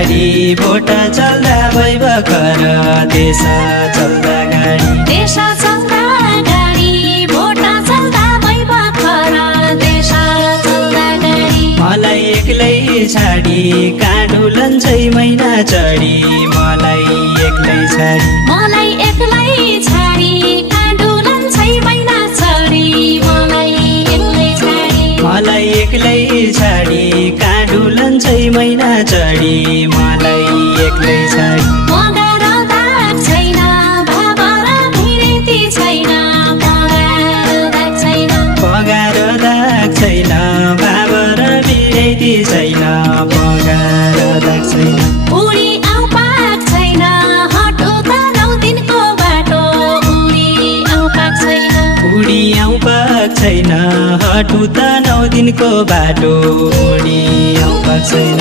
vote चल्दा भैभखर देश चल्दा गाडी देश चल्दा गाडी भोट चल्दा भैभखर देश चल्दा गाडी मलाई एक्लै छाडी काँडु लन्छै महिना चढी मलाई एक्लै छाडी मलाई एक्लै छाडी काँडु लन्छै महिना चढी मलाई एक्लै छाडी मलाई एक्लै छाडी काँडु लन्छै महिना चढी मलाई एक्लै छाडी पगार दाग छैन भावर भिरेती छैन पगार दाग छैन भावर भिरेती छैन पगार दाग छैन उडी आउ पाक छैन हटो त 9 दिनको बाटो उडी आउ पाक छैन उडी आउ पाक छैन हटु त 9 दिनको बाटो उडी आउ पाक छैन